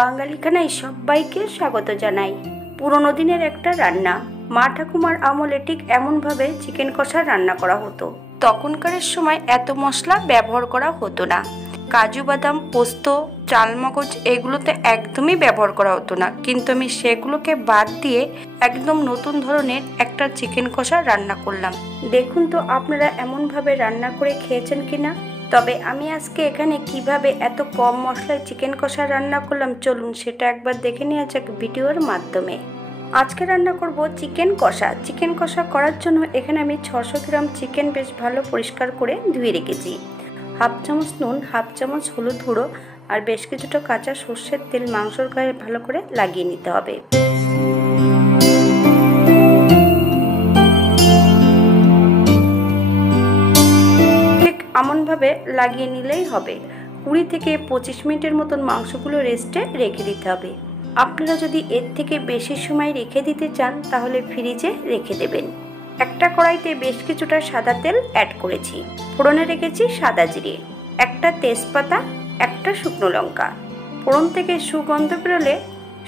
বাঙালি খানায় সবাইকে স্বাগত জানাই। পুরনো দিনের একটা রান্না, মা ঠাকুমার আমলে ঠিক এমনভাবে চিকেন কষা রান্না করা হতো। তখনকার সময় এত মশলা ব্যবহার করা হতো না। কাজু বাদাম, পোস্ত, চালমগজ এগুলোতে একদমই ব্যবহার করা হতো না, কিন্তু আমি সেগুলোকে বাদ দিয়ে একদম নতুন ধরনের একটা চিকেন কষা রান্না করলাম। দেখুন তো আপনারা এমনভাবে রান্না করে খেয়েছেন কিনা। তবে আমি আজকে এখানে কিভাবে এত কম মশলায় চিকেন কষা রান্না করলাম, চলুন সেটা একবার দেখে নেওয়া যাক ভিডিওর মাধ্যমে। আজকে রান্না করব চিকেন কষা। চিকেন কষা করার জন্য এখানে আমি 600 গ্রাম চিকেন বেশ ভালো পরিষ্কার করে ধুয়ে রেখেছি। হাফ চামচ নুন, হাফ চামচ হলুদ গুঁড়ো আর বেশ কিছুটা কাঁচা সর্ষের তেল মাংসর গায়ে ভালো করে লাগিয়ে নিতে হবে। এমনভাবে লাগিয়ে নিলেই হবে। 20 থেকে 25 মিনিটের মতন মাংসগুলো রেস্টে রেখে দিতে হবে। আপনারা যদি এর থেকে বেশি সময় রেখে দিতে চান তাহলে ফ্রিজে রেখে দেবেন। একটা কড়াইতে বেশ কিছুটা সাদা তেল অ্যাড করেছি। ফোড়নে রেখেছি সাদা জিরে, একটা তেজপাতা, একটা শুকনো লঙ্কা। ফোড়ন থেকে সুগন্ধ বেরোলে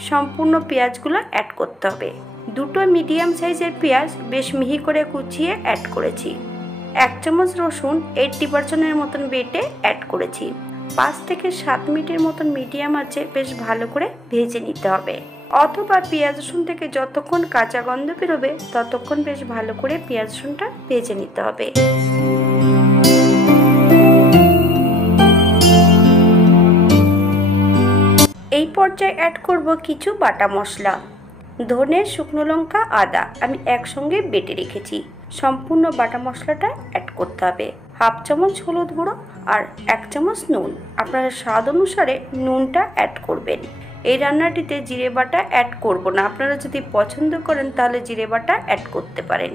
সম্পূর্ণ পেঁয়াজগুলো অ্যাড করতে হবে। দুটো মিডিয়াম সাইজের পেঁয়াজ বেশ মিহি করে কুচিয়ে অ্যাড করেছি। 1 চামচ রসুন 80% মতন বেটে অ্যাড করেছি। 5 থেকে 7 মিনিটের মতন মিডিয়াম আঁচে বেশ ভালো করে ভেজে নিতে হবে, অথবা পেঁয়াজ রসুন থেকে যতক্ষণ কাঁচা গন্ধ বেরোবে ততক্ষণ বেশ ভালো করে পেঁয়াজ রসুনটা ভেজে নিতে হবে। এই পর্যায়ে অ্যাড করব কিছু বাটা মশলা। ধনে, শুকনো লঙ্কা, আদা আমি একসঙ্গে বেটে রেখেছি। সম্পূর্ণ বাটা মশলাটা অ্যাড করতে হবে। হাফ চামচ হলুদ গুঁড়ো আর 1 চামচ নুন। আপনারা স্বাদ অনুসারে নুনটা অ্যাড করবেন। এই রান্নাটিতে জিরে বাটা অ্যাড করব না, আপনারা যদি পছন্দ করেন তাহলে জিরে বাটা অ্যাড করতে পারেন।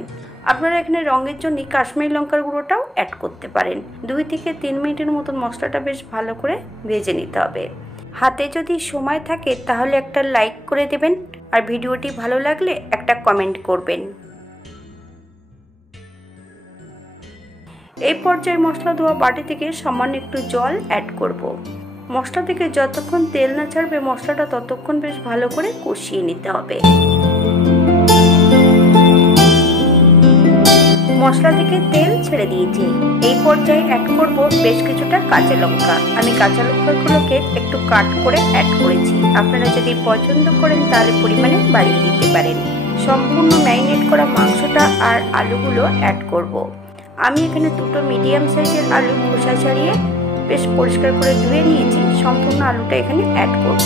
আপনারা এখানে রঙের জন্য কাশ্মীরি লঙ্কার গুঁড়োটাও অ্যাড করতে পারেন। 2 থেকে 3 মিনিটের মতন মশলাটা বেশ ভালো করে ভেজে নিতে হবে। হাতে যদি সময় থাকে তাহলে একটা লাইক করে দেবেন, আর ভিডিওটি ভালো লাগলে একটা কমেন্ট করবেন। এই পর্যায়ে মশলা ধোয়া বাটি থেকে সামান্য একটু জল অ্যাড করব। মশলা থেকে যতক্ষণ তেল না ছাড়বে মশলাটা ততক্ষণ বেশ ভালো করে কষিয়ে নিতে হবে। মশলা থেকে তেল ছেড়ে দিয়েছে। এই পর্যায়ে অ্যাড করব বেশ কিছুটা কাঁচা লঙ্কা। আমি কাঁচা লঙ্কাগুলোকে একটু কাট করে অ্যাড করেছি। আপনারা যদি পছন্দ করেন তাহলে পরিমাণে বাড়িয়ে দিতে পারেন। সম্পূর্ণ ম্যারিনেট করা মাংসটা আর আলুগুলো অ্যাড করব। আমি এখানে দুটো মিডিয়াম সাইজের আলু খোসা ছাড়িয়ে বেশ পরিষ্কার করে ধুয়ে নিয়েছি। সম্পূর্ণ আলুটা এখানে অ্যাড করব।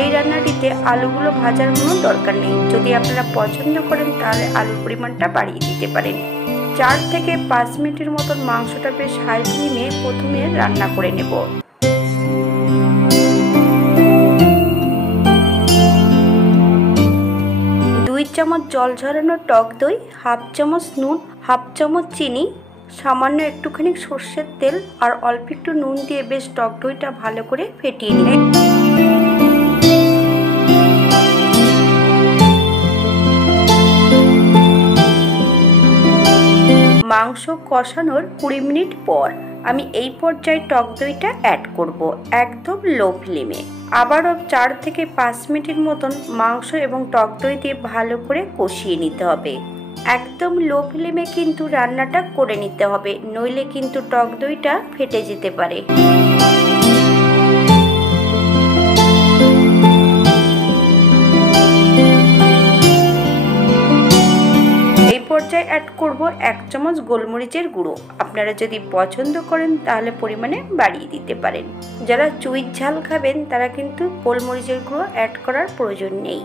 এই রান্নাটিতে আলুগুলো ভাজার কোনো দরকার নেই। যদি আপনারা পছন্দ করেন তাহলে আলুর পরিমাণটা বাড়িয়ে দিতে পারেন। 4 থেকে 5 মিনিটের মতন মাংসটা বেশ হাই ফ্লেমে প্রথমে রান্না করে নেব। চামচ জল ঝরানো টক দই, হাফ চামচ নুন, হাফ চামচ চিনি, সামান্য একটুখানি সর্ষের তেল আর অল্প একটু নুন দিয়ে বেশ টক দইটা ভালো করে ফেটিয়ে নিন। মাংস কষানোর 20 মিনিট পর আমি এই পর্যায়ে টক দইটা অ্যাড করব, একদম লো ফ্লেমে। আবারও 4 থেকে 5 মিনিটের মতন মাংস এবং টক দই দিয়ে ভালো করে কষিয়ে নিতে হবে। একদম লো ফ্লেমে কিন্তু রান্নাটা করে নিতে হবে, নইলে কিন্তু টক দইটা ফেটে যেতে পারে। পর্যায়ে অ্যাড করব 1 চামচ গোলমরিচের গুঁড়ো। আপনারা যদি পছন্দ করেন তাহলে পরিমাণে বাড়িয়ে দিতে পারেন। যারা চুইর ঝাল খাবেন তারা কিন্তু গোলমরিচের গুঁড়ো অ্যাড করার প্রয়োজন নেই।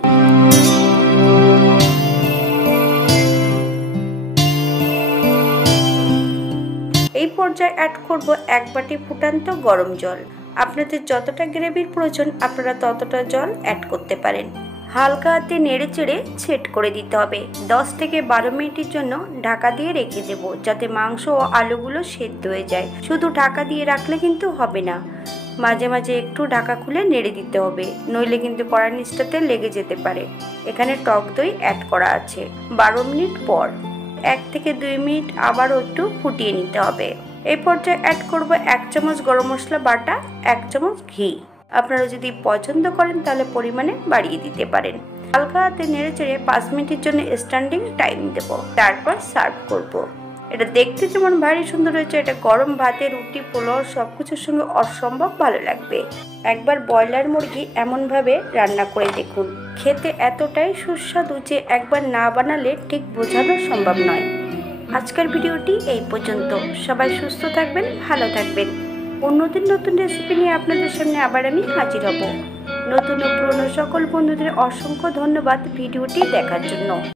এই পর্যায়ে অ্যাড করব 1 বাটি ফুটান্ত গরম জল। আপনাদের যতটা গ্রেভির প্রয়োজন আপনারা ততটা জল অ্যাড করতে পারেন। হালকা হাতে নেড়ে চেড়ে সেট করে দিতে হবে। 10 থেকে 12 মিনিটের জন্য ঢাকা দিয়ে রেখে দেব, যাতে মাংস ও আলুগুলো সেদ্ধ হয়ে যায়। শুধু ঢাকা দিয়ে রাখলে কিন্তু হবে না, মাঝে মাঝে একটু ঢাকা খুলে নেড়ে দিতে হবে, নইলে কিন্তু কড়ার নিচটাতে লেগে যেতে পারে। এখানে টক দই অ্যাড করা আছে। 12 মিনিট পর 1 থেকে 2 মিনিট আবারও একটু ফুটিয়ে নিতে হবে। এই পর্যায়ে অ্যাড করব 1 চামচ গরম মশলা বাটা, 1 চামচ ঘি। আপনারা যদি পছন্দ করেন তাহলে পরিমাণে বাড়িয়ে দিতে পারেন। হালকা হাতে নেড়ে চেড়ে 5 মিনিটের জন্য স্ট্যান্ডিং টাইম দেব, তারপর সার্ভ করব। এটা দেখতে যেমন ভারী সুন্দর হয়েছে, এটা গরম ভাতে, রুটি, পোলাও সবকিছুর সঙ্গে অসম্ভব ভালো লাগবে। একবার ব্রয়লার মুরগি এমনভাবে রান্না করে দেখুন, খেতে এতটাই সুস্বাদু যে একবার না বানালে ঠিক বোঝানো সম্ভব নয়। আজকের ভিডিওটি এই পর্যন্ত। সবাই সুস্থ থাকবেন, ভালো থাকবেন। অন্যদিন নতুন রেসিপি নিয়ে আপনাদের সামনে আবার আমি হাজির হব। নতুন ও পুরনো সকল বন্ধুদের অসংখ্য ধন্যবাদ ভিডিওটি দেখার জন্য।